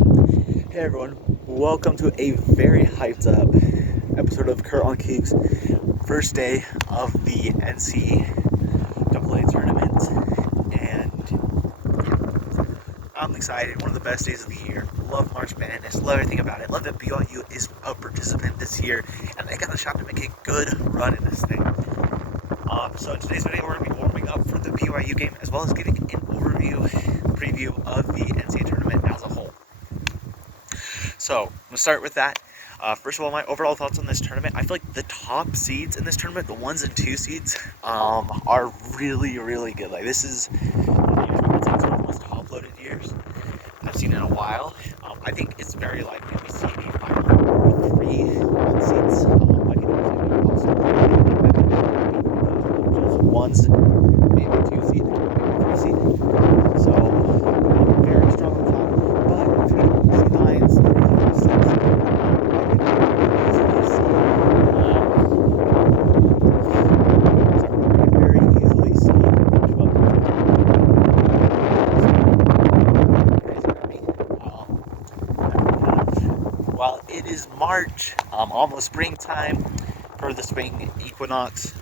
Hey everyone, welcome to a very hyped up episode of Kurt on Cougs. First day of the NCAA tournament, and I'm excited. One of the best days of the year. Love March Madness, love everything about it. Love that BYU is a participant this year, and they got a shot to make a good run in this thing. So in today's video, we're going to be warming up for the BYU game, as well as giving an preview of the NCAA tournament as a whole. So, I'm going to start with that. First of all, my overall thoughts on this tournament. I feel like the top seeds in this tournament, the 1s and 2 seeds, are really, really good. Like, this is one of the most top-loaded years I've seen in a while. I think it's very likely we see a final with 3 seeds. I can just 1s, maybe 2 seed, maybe 3 seed. So, very strong on top. But between the Lions, while it is March, almost springtime for the spring equinox,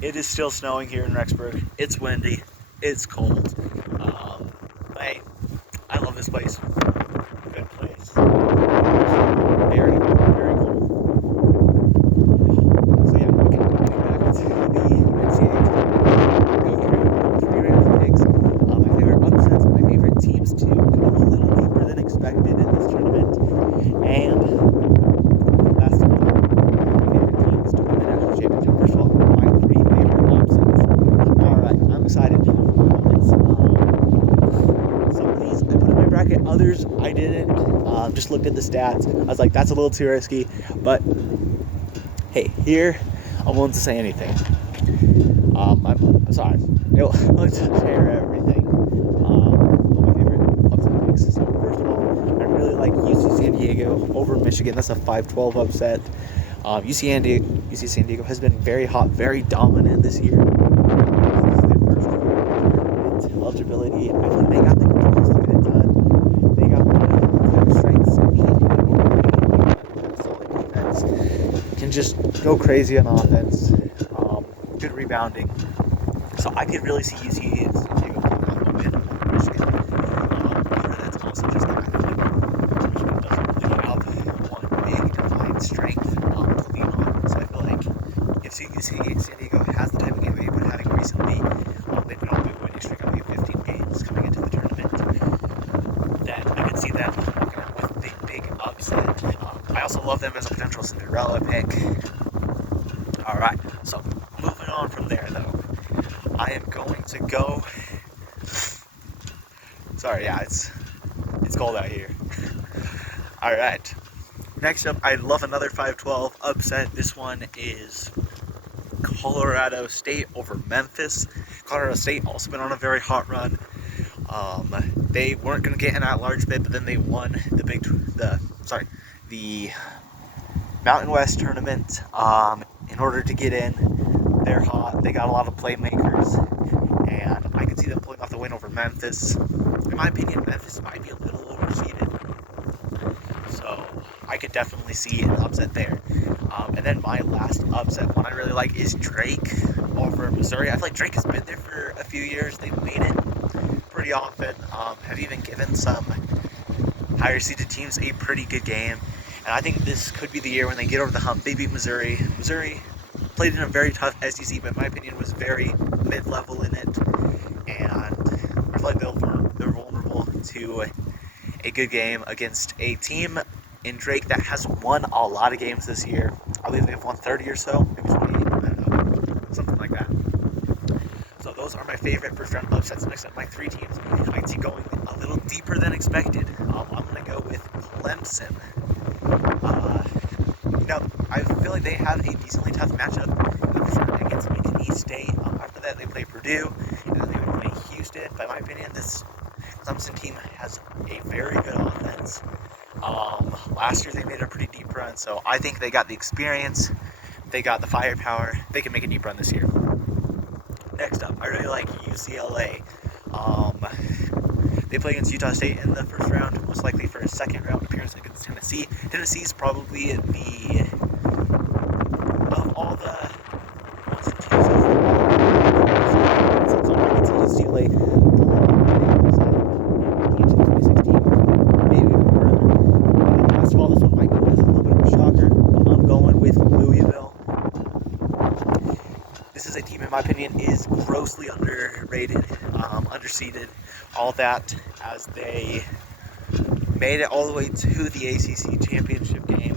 it is still snowing here in Rexburg. It's windy, it's cold. Hey, I love this place. Good place. Very, very cool. So yeah, okay, moving back to the NCAA tournament. Go through 3 random picks. My favorite upsets, my favorite teams to go a little deeper than expected in this tournament. And last of all, my favorite teams to win the national championship. First of all, my 3 favorite upsets. Alright, I'm excited. Some of these I put in my bracket, others I didn't. Just looked at the stats. I was like, that's a little too risky. But hey, here I'm willing to say anything. I'm sorry. I'm willing to share everything. My favorite upset picks. So first of all, I really like UC San Diego over Michigan. That's a 5-12 upset. UC San Diego has been very hot, very dominant this year. This is their first tournament eligibility. I think they got the controls to get it done. They got the strength, speed, solid defense. Can just go crazy on offense. Good rebounding. So I could really see UC San Diego win over Michigan. However, that's also just kind of like Michigan doesn't really have one big defined strength to lean on. So I feel like if UC San Diego has the type of game they've been having recently, they've been on a big winning streak of 15 games coming into the tournament, then I could see them walking out with the big upset. I also love them as a potential Cinderella pick. Alright, so moving on from there though, I am going to go. Sorry, yeah, it's cold out here. Alright, next up, I love another 5-12 upset. This one is Colorado State over Memphis. Colorado State also been on a very hot run. They weren't going to get in that large bid, but then they won the Mountain West tournament. In order to get in, they're hot. They got a lot of playmakers, and I could see them pulling off the win over Memphis. In my opinion, Memphis might be a little overseeded, so I could definitely see an upset there. And then my last upset, one I really like, is Drake over Missouri. I feel like Drake has been there for a few years. They've made it pretty often. Have even given some higher seeded teams a pretty good game. And I think this could be the year when they get over the hump. They beat Missouri. Missouri played in a very tough SEC, but in my opinion was very mid-level in it. And I feel like they're vulnerable to a good game against a team in Drake that has won a lot of games this year. I believe they've won 30 or so, maybe 28, I don't know, something like that. So those are my favorite first round upsets. Next up, my 3 teams I can see going a little deeper than expected. I'm going to go with Clemson. I feel like they have a decently tough matchup against McNeese State. After that, they play Purdue, and then they would play Houston. But in my opinion, this Clemson team has a very good offense. Last year, they made a pretty deep run, so I think they got the experience, they got the firepower, they can make a deep run this year. Next up, I really like UCLA. They play against Utah State in the first round, most likely for a second round appearance against Tennessee. Tennessee's probably the, of all the ones and twos, so I can see UCLA came to the 2016, maybe even further. And last of all, this one might go as a little bit of a shocker. I'm going with Louisville. This is a team, in my opinion, is grossly underrated, underseeded, all that, as they made it all the way to the ACC championship game.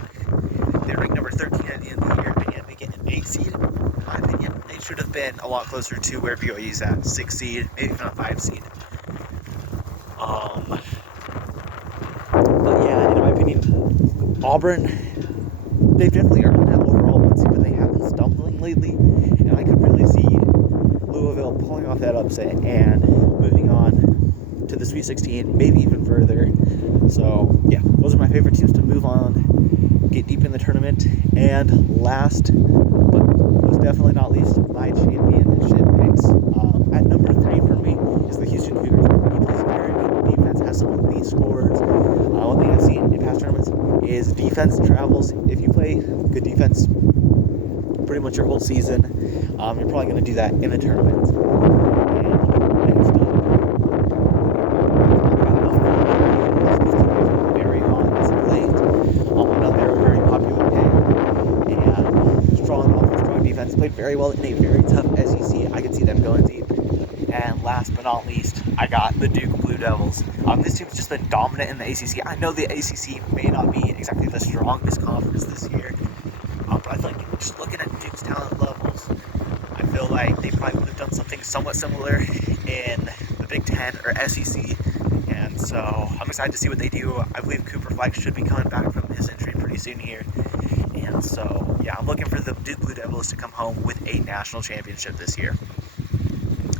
They're ranked number 13 at the end of the year and they get an 8 seed. In my opinion, they should have been a lot closer to where BYU's at, 6 seed, maybe even a 5 seed. But yeah, in my opinion, Auburn, they've definitely earned that overall 1 seed, but they have been stumbling lately, and I could really see Louisville pulling off that upset and moving on to the Sweet 16, maybe even further. So yeah, those are my favorite teams to move on, get deep in the tournament. And last, but most definitely not least, my championship picks. At number 3 for me is the Houston Cougars. He plays very good defense, has some elite scorers. One thing I've seen in past tournaments is defense travels. If you play good defense pretty much your whole season, you're probably going to do that in the tournament. And next up, very hot as of late. Not they're a very popular pick, and strong offense, strong defense. Played very well in a very tough SEC. I could see them going deep. And last but not least, I got the Duke Blue Devils. This team's just been dominant in the ACC. I know the ACC may not be exactly the strongest conference this year, but I feel like just looking at Duke's talent levels, I feel like they probably would have done something somewhat similar in the Big Ten or SEC. And so I'm excited to see what they do. I believe Cooper Flex should be coming back from his injury pretty soon here. And so, yeah, I'm looking for the Duke Blue Devils to come home with a national championship this year.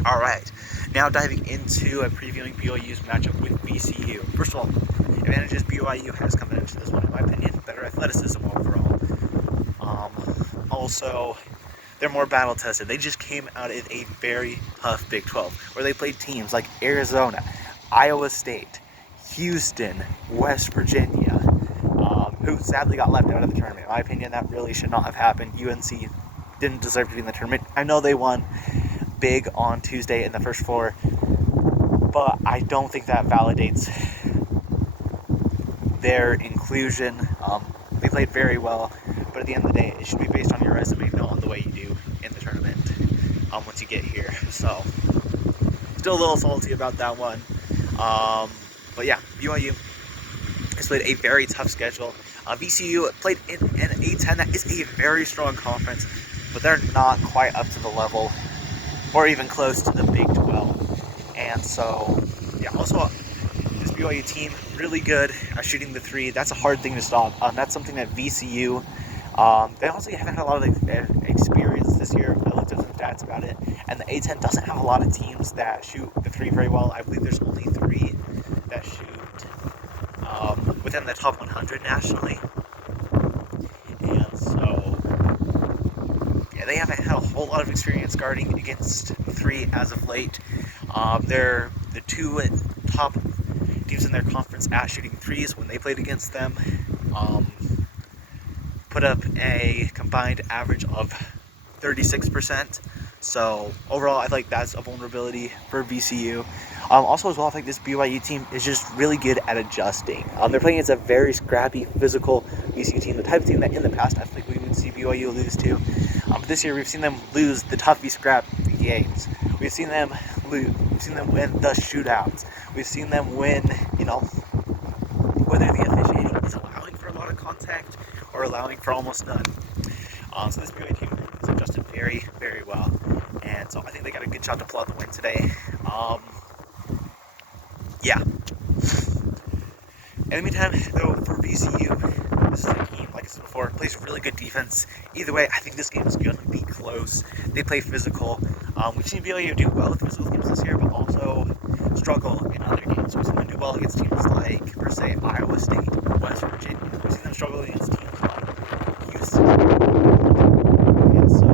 All right, now diving into a previewing BYU's matchup with VCU. First of all, advantages BYU has coming into this one, in my opinion, better athleticism overall. Also, they're more battle tested. They just came out of a very tough Big 12, where they played teams like Arizona, Iowa State, Houston, West Virginia, who sadly got left out of the tournament. In my opinion, that really should not have happened. UNC didn't deserve to be in the tournament. I know they won big on Tuesday in the first 4, but I don't think that validates their inclusion. They played very well, but at the end of the day, it should be based on your resume, not on the way you do in the tournament once you get here. So, still a little salty about that one. But yeah, BYU has played a very tough schedule. VCU played in an A10 that is a very strong conference, but they're not quite up to the level or even close to the Big 12. And so, yeah, also this BYU team, really good at shooting the 3. That's a hard thing to stop. That's something that VCU, they also haven't had a lot of experience this year. I looked at some stats about it. And the A10 doesn't have a lot of teams that shoot the 3 very well. I believe there's only 3 that shoot within the top 100 nationally. And so, yeah, they haven't had a whole lot of experience guarding against 3 as of late. They're the 2 top teams in their conference at shooting 3s when they played against them. Put up a combined average of 36%. So overall, I think that's a vulnerability for VCU. Also as well, I think this BYU team is just really good at adjusting. They're playing against a very scrappy, physical VCU team, the type of team that in the past I think we would see BYU lose to. But this year we've seen them lose the toughy, scrappy games. We've seen them lose. We've seen them win the shootouts. We've seen them win, whether the officiating is allowing for a lot of contact or allowing for almost none. So this BYU team has adjusted very, very well. And so I think they got a good shot to pull out the win today. Yeah. In the meantime, though, for VCU, this is a team, like I said before, plays really good defense. Either way, I think this game is going to be close. They play physical. We've seen BYU do well with physical games this year, but also struggle in other games. We've seen them do well against teams like, per se, Iowa State, West Virginia. We've seen them struggle against teams like Houston. And so,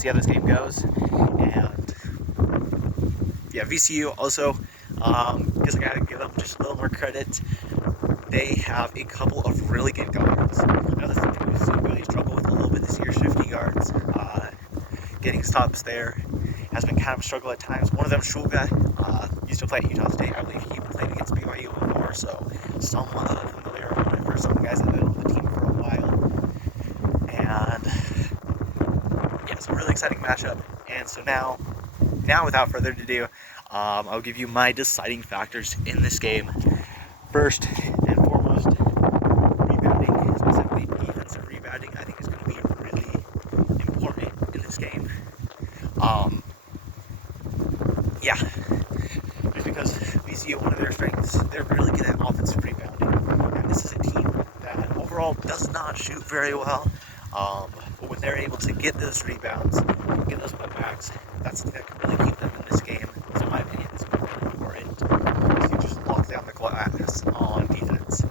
see how this game goes. And yeah, VCU also, because I gotta give them just a little more credit. They have a couple of really good guards. Another thing they really struggle with a little bit this year, shifty guards. Getting stops there has been kind of a struggle at times. One of them, Shulga, used to play at Utah State. I believe he played against BYU before, so somewhat of a familiar opponent for some guys that have been on the team for a while. And yeah, it's a really exciting matchup. And so now without further ado, I'll give you my deciding factors in this game. First and foremost, rebounding, specifically defensive rebounding, I think is going to be really important in this game. Yeah, just because VCU, one of their strengths, they're really good at offensive rebounding, and this is a team that overall does not shoot very well, but when they're able to get those rebounds, get those putbacks, that's something that can really keep them in this game. So in my opinion, it's really important to just lock down the glass on defense.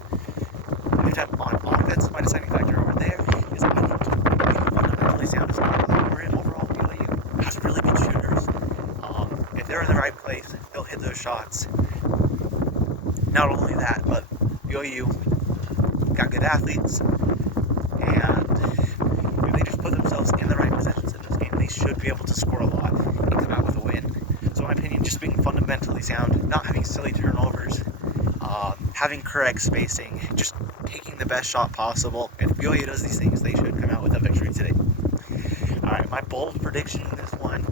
Anytime on offense, my deciding factor over there is I think fundamentally sound is overall BYU has really good shooters. If they're in the right place, they'll hit those shots. Not only that, but BYU got good athletes, and if they just put themselves in the right positions in this game, they should be able to score a lot and come out with a win. So in my opinion, just being fundamentally sound, not having silly turnovers, having correct spacing, just taking the best shot possible. If BYU does these things, they should come out with a victory today. Alright, my bold prediction in this one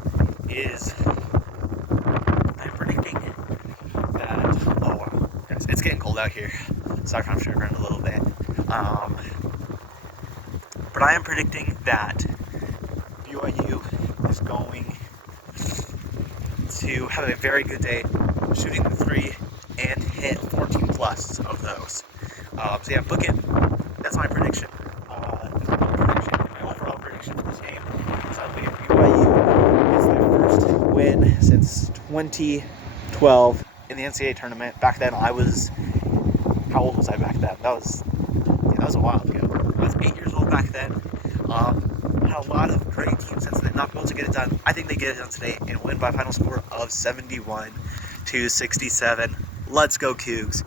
is I'm predicting that, oh wow, guys, it's getting cold out here. Sorry if I'm shivering a little bit. But I am predicting that BYU is going to have a very good day shooting the three and hit 14 plus of those. So yeah, book it. That's my prediction. My overall prediction for this game is I believe BYU gets their first win since 2012 in the NCAA tournament. Back then, how old was I back then? That was a while ago. I was 8 years old back then. Had a lot of great teams since then, not able to get it done. I think they get it done today and win by a final score of 71-67. Let's go Cougs.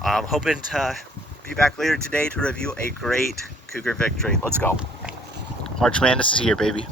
Hoping to be back later today to review a great Cougar victory. Let's go. March Madness is here, baby.